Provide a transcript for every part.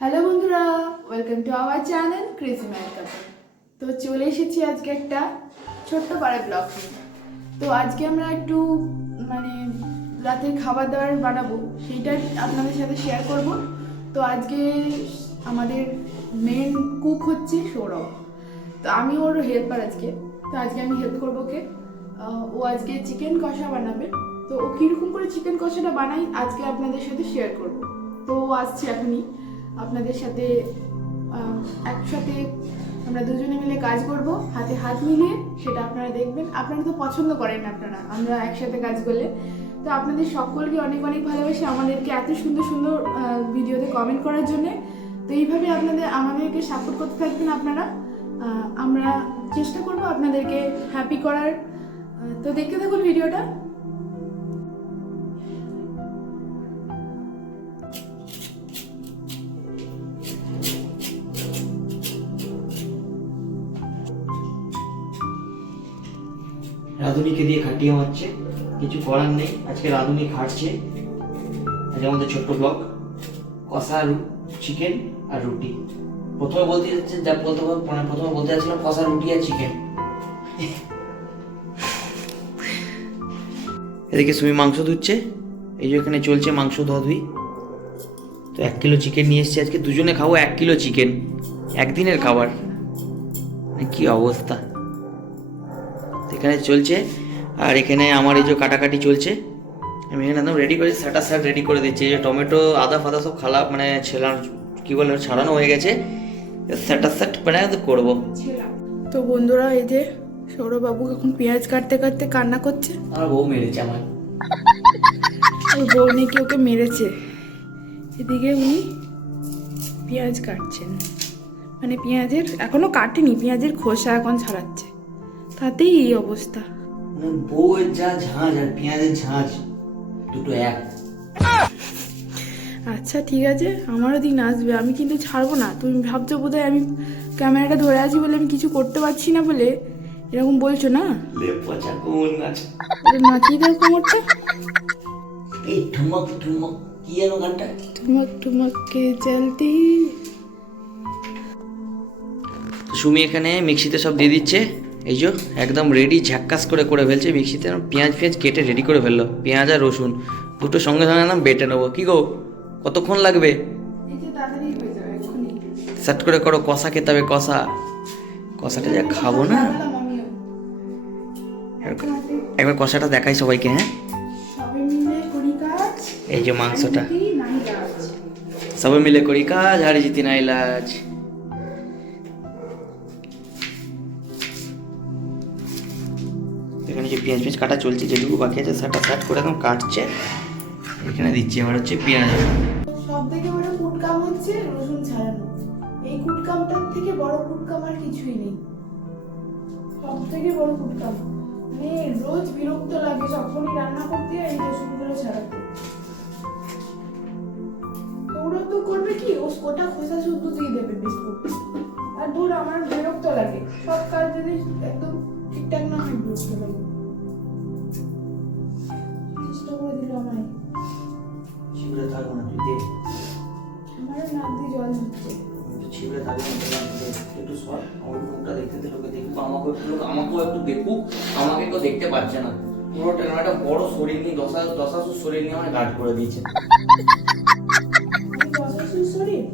Hello বন্ধুরা, welcome to our channel crazy mad couple. তো চলে এসেছি আজকে একটা ছোট্ট পাড়া ব্লগ নিয়ে। তো আজকে আমরা একটু রাতের খাবার দাবার বানাবো, সেইটা আপনাদের সাথে শেয়ার করব। তো আজকে আমাদের মেন কুক হচ্ছে সৌরভ। তো আমি ওর হেল্পার আজকে। তো আজকে আমি হেল্প করবো ওকে। ও আজকে চিকেন কষা বানাবে। তো ও কীরকম করে চিকেন কষাটা বানাই আজকে আপনাদের সাথে শেয়ার করব। তো ও আসছে এখনই আপনাদের সাথে। একসাথে আমরা দুজনে মিলে কাজ করব, হাতে হাত মিলিয়ে। সেটা আপনারা দেখবেন। আপনারা তো পছন্দ করেন আপনারা আমরা একসাথে কাজ করলে। তো আপনাদের সকলকে অনেক অনেক ভালোবাসি আমাদেরকে এত সুন্দর সুন্দর ভিডিওতে কমেন্ট করার জন্যে। তো এইভাবে আমাদেরকে সাপোর্ট করতে থাকবেন আপনারা। আমরা চেষ্টা করব আপনাদেরকে হ্যাপি করার। তো দেখতে থাকুন ভিডিওটা। রাঁধুনিকে দিয়ে খাটিয়ে মারছে, কিছু করার নেই। আজকে রাঁধুনি খাটছে। আজকে আমাদের ছোট্ট ব্লগ, কষা চিকেন আর রুটি। প্রথমে বলতে যাচ্ছিলাম কষা রুটি আর চিকেন। এদিকে সুমি মাংস ধুচ্ছে। এই যে এখানে চলছে মাংস ধুই। তো 1 কিলো চিকেন নিয়ে এসেছি আজকে, দুজনে খাবো 1 কিলো চিকেন, একদিনের খাবার। কি অবস্থা এখানে চলছে। আর এখানে আমার এই যে কাটাকাটি চলছে। আমি এখানে একদম রেডি করেছি, স্যাট রেডি করে দিচ্ছি। এই যে টমেটো আদা ফাদা সব মানে ছাড়ানো হয়ে গেছে। স্যাট মানে করবো। তো বন্ধুরা, এই যে সৌরভবাবু এখন পেঁয়াজ কাটতে কাটতে কান্না করছে। আমার বউ মেরেছে আমার। ওর বউ নাকি ওকে মেরেছে। এদিকে উনি পেঁয়াজ কাটছেন, মানে পেঁয়াজের এখনো কাটেনি, পেঁয়াজের খোসা এখন ছাড়াচ্ছে। তাতেই এই অবস্থা। বউয়ের যা ঝাঁঝ আর পেঁয়াজের ঝাঁঝ দুটো এক। আচ্ছা ঠিক আছে, আমারও দিন আসবে, আমি কিন্তু ছাড়বো না। তুমি ভাবছো বোধহয় আমি ক্যামেরাটা ধরে আছি বলে আমি কিছু করতে পারছি না বলে এরকম বলছো না। নাচিয়ে দাও কোমরটা। এই ঠুমক ঠুমক কি যেন গানটা, ঠুমক ঠুমক কে চলতি। সুমি এখানে মিক্সিতে সব দিয়ে দিচ্ছে। এই যে একদম রেডি ঝাক্কাস করে ফেলছে মিক্সিতে। পেঁয়াজ কেটে রেডি করে ফেললো। পেঁয়াজ আর রসুন দুটো সঙ্গে সঙ্গে একদম বেটে নেবো। কি গো, কতক্ষণ লাগবে? সেট করে করো। কষা খেতে হবে, কষাটা যা খাবো না। একবার কষাটা দেখাই সবাইকে। হ্যাঁ, এই যে মাংসটা, সবাই মিলে করি কাজ, হারি জিতি না ইলাজ। এখানে যে পেঁয়াজ কাটা চলছে, যেটুকু বাকি আছে স্যাট করে এখন কাটছে। এখানে দিচ্ছি এবার হচ্ছে পেঁয়াজ। সব থেকে বড় কুটকাম হচ্ছে রসুন ছাড়ানো। এই কুটকামটার থেকে বড় কুটকাম আর কিছুই নেই। সব থেকে বড় কুটকাম, মানে রোজ বিরক্ত লাগে যখনই রান্না করতে এই রসুনগুলো ছাড়াতে। ওরা তো করবে কি, ওটা খোসা শুদ্ধ দিয়ে দেবে বিস্কুট। আর ধর আমার বিরক্ত লাগে, সব কাজ যদি একদম ঠিকঠাক না হয় বিরক্ত লাগে। চেষ্টা করে দিল আমায়। ছিবড়ে থাকবো না, তুই দে। আমারও নাক দিয়ে জল দিচ্ছে। ছিবড়ে থাকবো না, একটু সর। আমার মুখটা দেখতে লোকে দেখুক, আমাকেও একটু দেখুক। আমাকে কেউ দেখতে পাচ্ছে না। পুরো একটা বড় শরীর নিয়ে দশাসুর শরীর নিয়ে আমার গার্ড করে দিয়েছে। শরীর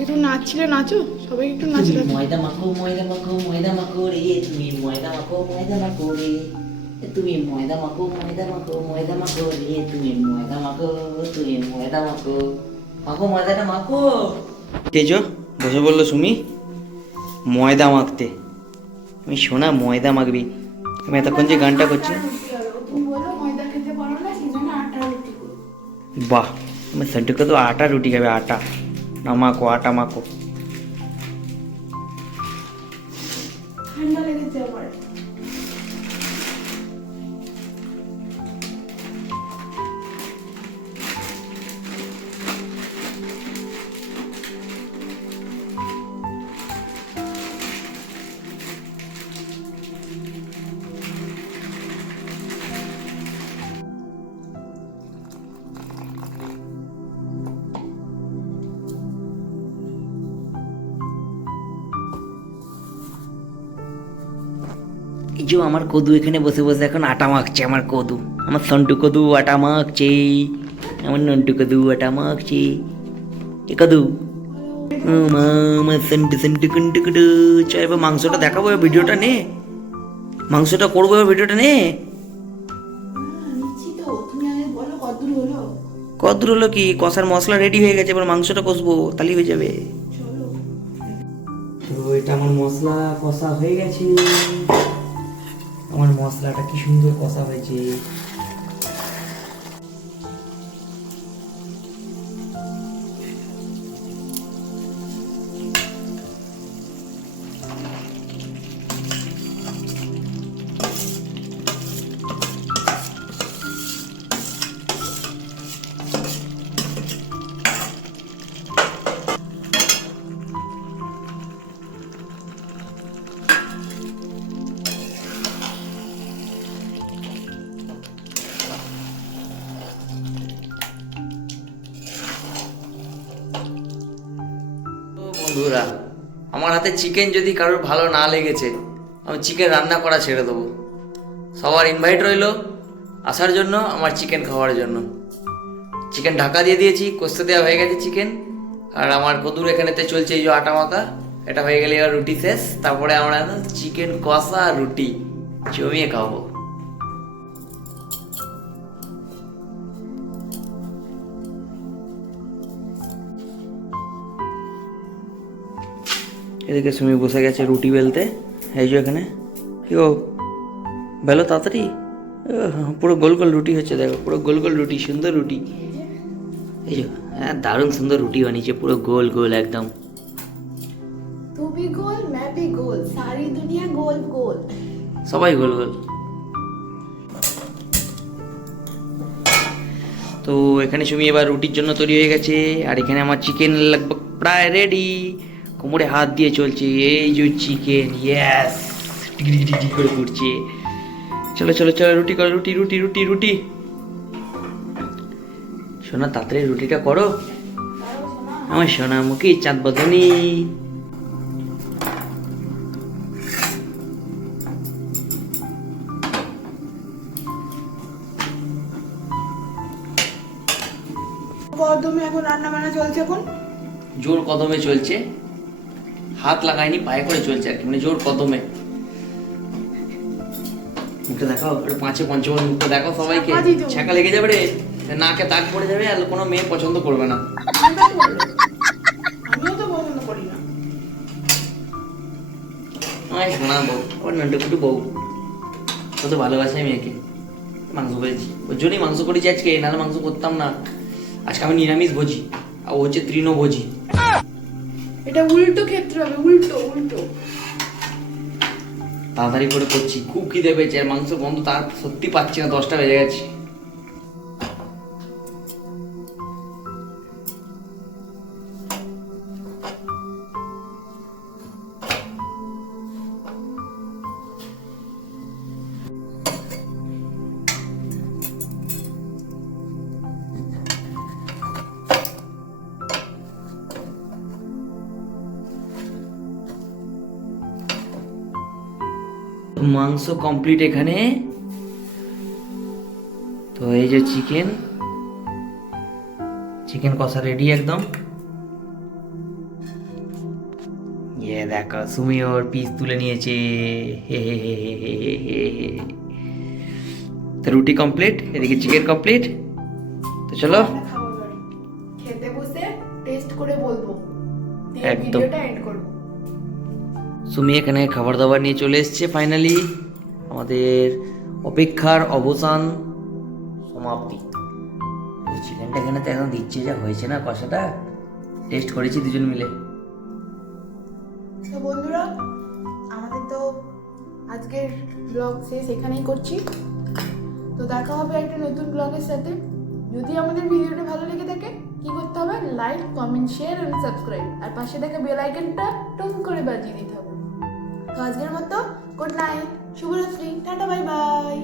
একটু নাচছিলে নাচো, সবাই একটু নাচো। ময়দা মাখো ময়দা মাখো ময়দা মাখো রে, তুমি ময়দা মাখো ময়দা মাখো রে, তুমি ময়দা মাখো ময়দা মাখো ময়দা মাখো রে, তুমি ময়দা মাখো, তুমি ময়দা মাখো, মাখো ময়দাটা মাখো। তেজ বসে বললো সুমি ময়দা মাখতে। আমি শোনা ময়দা মাখবি। আমি এতক্ষণ যে গানটা করছি, তুমি বলো ময়দা খেতে পারো না, সেই জন্য আটা রুটি করো। বাহ, আমার সন্টুকে তো আটা রুটি খাবে, আটা না মাখো, আটা মাখো। ঠান্ডা লেগেছে আবার। এই যে আমার কদু এখানে বসে বসে এখন আটা মাখছে। আমার কদু, আমার সন্টু কদু আটা মাখছে, আমার নন্টু কদু আটা মাখছে। এ কদু ও মা, আমার সন্টু সন্টু কুন্টু কুটু। চ এবার মাংসটা দেখাবো, এবার ভিডিওটা নে, মাংসটা করবো, এবার ভিডিওটা নে। নিচ্ছি তো, তুমি আগে বলো কতদূর হলো। কত হলো কি, কষার মশলা রেডি হয়ে গেছে, এবার মাংসটা কষবো, তাহলেই হয়ে যাবে। চলো। তো এটা আমার মশলা কষা হয়ে গেছে। আমার মশলাটা কি সুন্দর কষা হয়েছে। বন্ধুরা, আমার হাতে চিকেন যদি কারোর ভালো না লেগেছে, আমি চিকেন রান্না করা ছেড়ে দেবো। সবার ইনভাইট রইলো আসার জন্য, আমার চিকেন খাওয়ার জন্য। চিকেন ঢাকা দিয়ে দিয়েছি, কষতে দেওয়া হয়ে গেছে চিকেন। আর আমার কদুর এখানেতে চলছে এই যে আটা মাখা, এটা হয়ে গেলে এবার রুটি শেষ। তারপরে আমরা চিকেন কষা রুটি জমিয়ে খাবো। এদিকে সুমি বসে গেছে রুটি বেলতে। এই যে এখানে কি ও বেলো তাড়াতাড়ি। পুরো গোল গোল রুটি হচ্ছে, দেখো পুরো গোল গোল রুটি, সুন্দর রুটি। এই যে হ্যাঁ, দারুণ সুন্দর রুটি বানিয়েছে, পুরো গোল গোল একদম। तू भी गोल मैं भी गोल, सारी दुनिया गोल गोल। সবাই গোল গোল। তো এখানে সুমি এবার রুটির জন্য তৈরি হয়ে গেছে। আর এখানে আমার চিকেন লাগবে প্রায় রেডি, কোমরে হাত দিয়ে চলছে। এই যে চিকেন, ইয়েস, টিকি টিকি টিকি করে ঘুরছে। চলো চলো চলো, রুটি করো, রুটি রুটি রুটি রুটি। সোনা তাড়াতাড়ি রুটিটা করো, আমার সোনা মুখী চাঁদ বদনি। কদমে এখন রান্না বান্না চলছে এখন। জোর কদমে চলছে, হাত লাগায়নি, পায়ে করে চলছে আর কি, মানে জোর কদমে। মুখটা দেখাও, একটু পাঁচে পঞ্চমন মুখটা দেখো সবাইকে। ছাকা দিতো। ছাকা লেগে যাবে রে, নাকে দাগ পড়ে যাবে, আর কোনো মেয়ে পছন্দ করবে না। আমিও তো পছন্দ করি না। আমায় শোনা বউ, আবার নন্টুকুটু বউ, কত ভালোবাসে মেয়েকে। মাংস করেছি, ওর জন্যই মাংস করেছি আজকে, নাহলে মাংস করতাম না। আজকে আমি নিরামিষ ভোজি, আর ও হচ্ছে তৃণভোজী। এটা উল্টো ক্ষেত্রে হবে, উল্টো উল্টো। তাড়াতাড়ি করে করছি, খুব খিদে পেয়েছে, আর মাংস গন্ধ তার সত্যি পাচ্ছি না, 10টা বেজে গেছে। মাংস কমপ্লিট এখানে। তো এই যে চিকেন, চিকেন কষা রেডি একদম। ইয়ে দেখো সুমি ওর পিস তুলে নিয়েছে। হে হে হে হে হে হে হে হে। তো রুটি কমপ্লিট, এদিকে চিকেন কমপ্লিট। তো চলো আমরা খাবো এবার। খেতে বসে টেস্ট করে বলবো, দিয়ে একদম। ভিডিওটা এন্ড করবো। সুমি এখানে খাবার দাবার নিয়ে চলে এসছে ফাইনালি। আমাদের অপেক্ষার অবসান সমাপ্তি। চিকেনটা এখানে তো এখন দিচ্ছে, যা হয়েছে না কষাটা, টেস্ট করেছি দুজন মিলে। তো বন্ধুরা, আমাদের তো আজকের ব্লগ শেষ এখানেই করছি। তো দেখা হবে একটা নতুন ব্লগের সাথে। যদি আমাদের ভিডিওটা ভালো লেগে থাকে, কি করতে হবে? Like, comment, share and subscribe, আর পাশে থাকা বেল আইকনটা টুং করে বাজিয়ে দিতে হবে। তো আজকের মতো গুড নাইট, শুভরাত্রি, টাটা, বাই বাই।